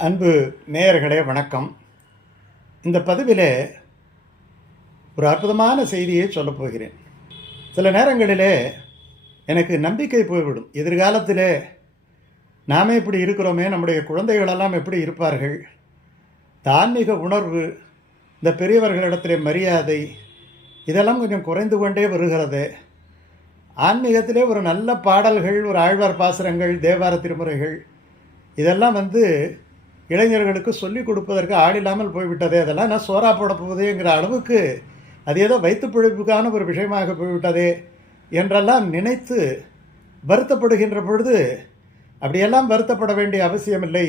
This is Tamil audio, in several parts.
அன்பு நேயர்களே வணக்கம். இந்த பதிவிலே ஒரு அற்புதமான செய்தியை சொல்லப் போகிறேன். சில நேரங்களிலே எனக்கு நம்பிக்கை போய்விடும். எதிர்காலத்திலே நாமே இப்படி இருக்கிறோமே நம்முடைய குழந்தைகளெல்லாம் எப்படி இருப்பார்கள்? தான்மீக உணர்வு இந்த பெரியவர்களிடத்திலே மரியாதை இதெல்லாம் கொஞ்சம் குறைந்து கொண்டே வருகிறது. ஆன்மீகத்திலே ஒரு நல்ல பாடல்கள் ஒரு ஆழ்வார் பாசுரங்கள் தேவார திருமுறைகள் இதெல்லாம் வந்து இளைஞர்களுக்கு சொல்லிக் கொடுப்பதற்கு ஆளில்லாமல் போய்விட்டதே அதெல்லாம் நான் சோறா போட போகுதேங்கிற அளவுக்கு அது ஏதோ வைத்து பிழைப்புக்கான ஒரு விஷயமாக போய்விட்டதே என்றெல்லாம் நினைத்து வருத்தப்படுகின்ற பொழுது அப்படியெல்லாம் வருத்தப்பட வேண்டிய அவசியமில்லை.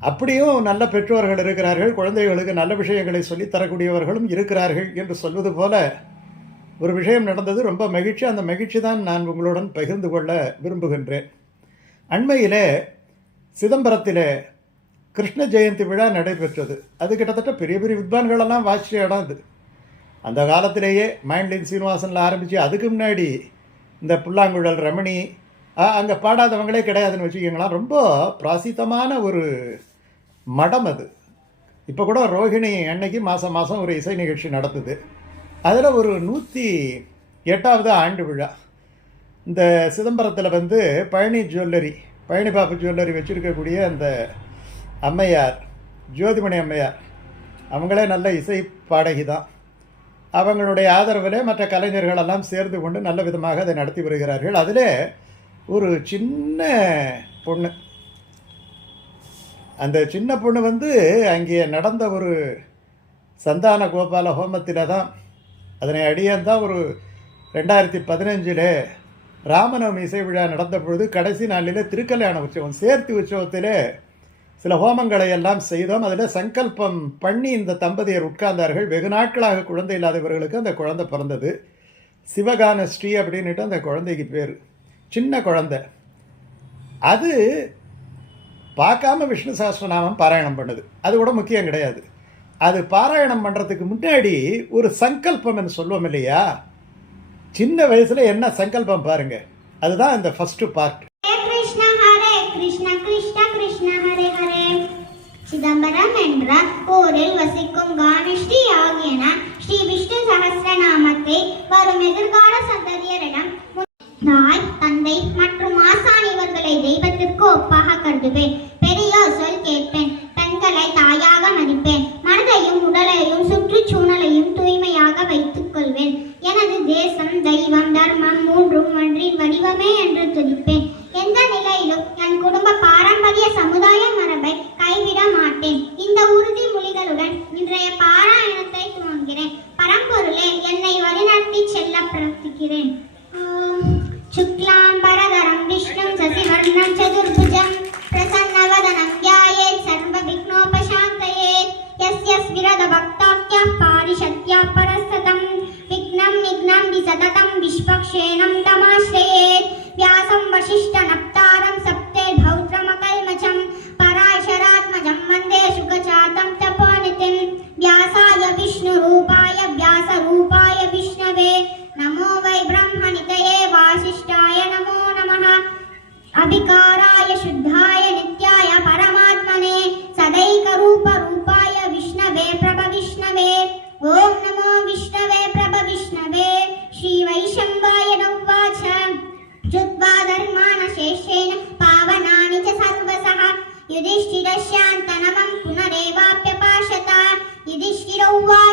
அப்படியும் நல்ல பெற்றோர்கள் இருக்கிறார்கள் குழந்தைகளுக்கு நல்ல விஷயங்களை சொல்லித் தரக்கூடியவர்களும் இருக்கிறார்கள் என்று சொல்வது போல ஒரு விஷயம் நடந்தது. ரொம்ப மகிழ்ச்சி. அந்த மகிழ்ச்சி தான் நான் உங்களுடன் பகிர்ந்து கொள்ள விரும்புகின்றேன். அண்மையிலே சிதம்பரத்திலே கிருஷ்ண ஜெயந்தி விழா நடைபெற்றது. அது கிட்டத்தட்ட பெரிய பெரிய வித்வான்களெல்லாம் வாசிச்ச இடம் அது. அந்த காலத்திலேயே மைண்ட்லின் சீனிவாசனில் ஆரம்பித்து அதுக்கு முன்னாடி இந்த புல்லாங்குழல் ரமணி அங்கே பாடாதவங்களே கிடையாதுன்னு வச்சுக்கோங்களேன். ரொம்ப பிரசித்தமான ஒரு மடம் அது. இப்போ கூட ரோஹிணி அன்னைக்கு மாதம் மாதம் ஒரு இசை நிகழ்ச்சி நடத்துது. அதில் ஒரு நூற்றி எட்டாவது ஆண்டு விழா. இந்த சிதம்பரத்தில் வந்து பழனி ஜுவல்லரி பழனி பாப்பு ஜுவல்லரி வச்சுருக்கக்கூடிய அந்த அம்மையார் ஜோதிமணி அம்மையார் அவங்களே நல்ல இசை பாடகி தான். அவங்களுடைய ஆதரவிலே மற்ற கலைஞர்களெல்லாம் சேர்ந்து கொண்டு நல்ல விதமாக அதை நடத்தி வருகிறார்கள். அதில் ஒரு சின்ன பொண்ணு. அந்த சின்ன பொண்ணு வந்து அங்கே நடந்த ஒரு சந்தான கோபால ஹோமத்தில் தான் அதனை அடியான் தான் ஒரு ரெண்டாயிரத்தி பதினஞ்சில் ராமநவமி இசை விழா நடந்த பொழுது கடைசி நாளில் திருக்கல்யாண உற்சவம் சேர்த்து உற்சவத்தில் சில ஹோமங்களை எல்லாம் செய்தோம். அதில் சங்கல்பம் பண்ணி இந்த தம்பதியர் உட்கார்ந்தார்கள். வெகு நாட்களாக குழந்தை இல்லாதவர்களுக்கு அந்த குழந்தை பிறந்தது. சிவகான ஸ்ரீ அப்படின்னுட்டு அந்த குழந்தைக்கு பேர். சின்ன குழந்தை. அது பார்க்காம விஷ்ணு சாஸ்திரநாமம் பாராயணம் பண்ணுது. அது கூட முக்கியம் கிடையாது. அது பாராயணம் பண்ணுறதுக்கு முன்னாடி ஒரு சங்கல்பம்னு சொல்லுவோம் இல்லையா? சின்ன வயசில் என்ன சங்கல்பம் பாருங்கள் அதுதான் இந்த ஃபஸ்ட்டு பார்ட் கிருஷ்ண கிருஷ்ண. என்ற ஊரில் வசிக்கும் கானஸ்ரீ ஆகியன ஸ்ரீ விஷ்ணு சகஸ்ரநாமத்தை வரும் எதிர்கால சந்ததியரிடம் தாய் தந்தை மற்றும் ஆசான் இவர்களை தெய்வத்திற்கு ஒப்பாக கருதுவேன். பெரியோர் சொல் கேட்பேன். பெண்களை தாயாக மதிப்பேன். மனதையும் உடலையும் சுற்றுச்சூழலையும் தூய்மையாக வைத்துக் கொள்வேன். எனது தேசம் தெய்வம் தர்மம் மூன்றும் ஒன்றின் வடிவமே என்று துதிப்பேன். Yahweh.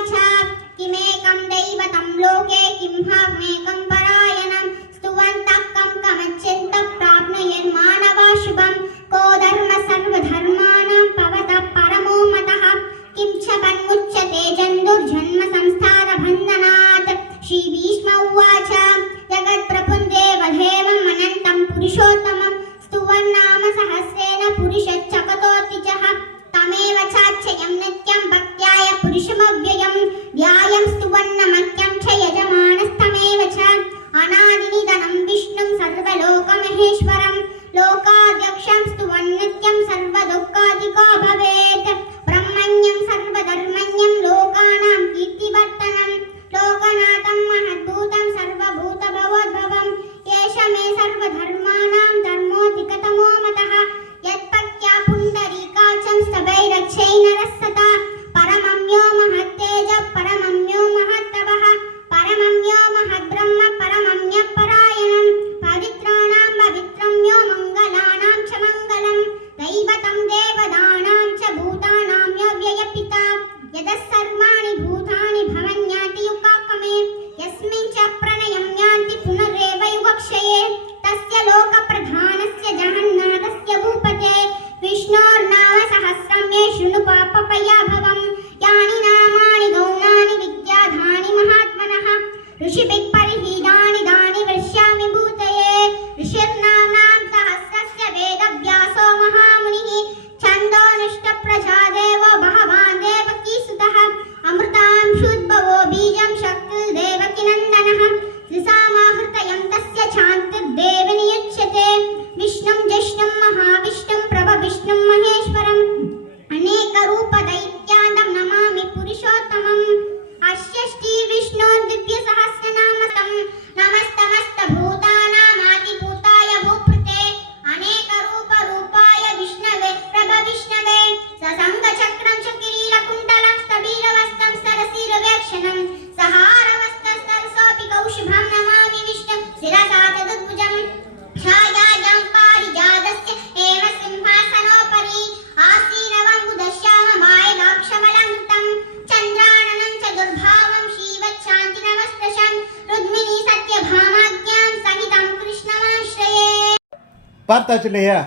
பார்த்தாச்சு இல்லையா?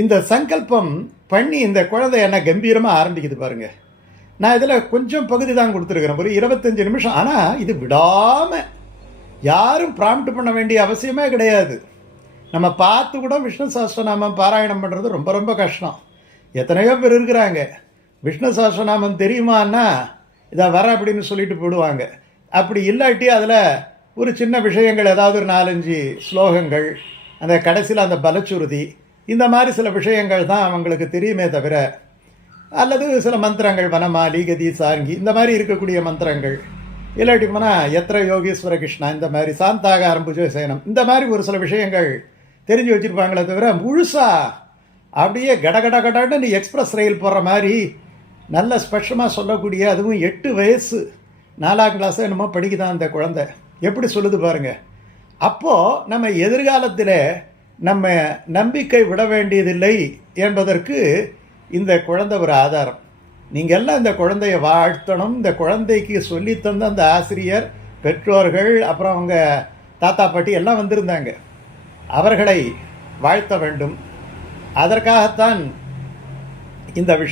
இந்த சங்கல்பம் பண்ணி இந்த குழந்தை என்ன கம்பீரமாக ஆரம்பிக்குது பாருங்க. நான் இதில் கொஞ்சம் பகுதி தான் கொடுத்துருக்குறேன். ஒரு இருபத்தஞ்சு நிமிஷம். ஆனால் இது விடாமல் யாரும் ப்ராம்ப்ட் பண்ண வேண்டிய அவசியமே கிடையாது. நம்ம பார்த்து கூட விஷ்ணு சாஸ்திரநாமம் பாராயணம் பண்ணுறது ரொம்ப ரொம்ப கஷ்டம். எத்தனையோ பேர் இருக்கிறாங்க. விஷ்ணு சாஸ்திரநாமம் தெரியுமான்னா இதை வர அப்படின்னு சொல்லிட்டு போடுவாங்க அப்படி இல்லாட்டி அதில் ஒரு சின்ன விஷயங்கள் ஏதாவது ஒரு நாலஞ்சு ஸ்லோகங்கள் அந்த கடைசியில் அந்த பலச்சுறுதி இந்த மாதிரி சில விஷயங்கள் தான் அவங்களுக்கு தெரியுமே தவிர அல்லது சில மந்திரங்கள் வனமாலி கதி சாங்கி இந்த மாதிரி இருக்கக்கூடிய மந்திரங்கள். இல்லாட்டி போனால் எத்திர யோகீஸ்வர கிருஷ்ணா இந்த மாதிரி சாந்தாக ஆரம்பிச்சு சேனம் இந்த மாதிரி ஒரு சில விஷயங்கள் தெரிஞ்சு வச்சுருப்பாங்களே தவிர முழுசா அப்படியே கடகட கடன்னு எக்ஸ்பிரஸ் ரயில் போடுற மாதிரி நல்ல ஸ்பெஷமாக சொல்லக்கூடிய அதுவும் எட்டு வயசு நாலாம் கிளாஸ் என்னமோ படிக்குதான் அந்த குழந்தை. எப்படி சொல்லுது பாருங்கள் அப்போது நம்ம எதிர்காலத்தில் நம்ம நம்பிக்கை விட வேண்டியதில்லை என்பதற்கு இந்த குழந்தை ஒரு ஆதாரம். நீங்கள் எல்லாம் இந்த குழந்தைய வாழ்த்தணும் இந்த குழந்தைக்கு சொல்லித்தந்த அந்த ஆசிரியர் பெற்றோர்கள் அப்புறம் அவங்க தாத்தா பாட்டி எல்லாம் வந்திருந்தாங்க. அவர்களை வாழ்த்த வேண்டும். அதற்காகத்தான் இந்த விஷயம்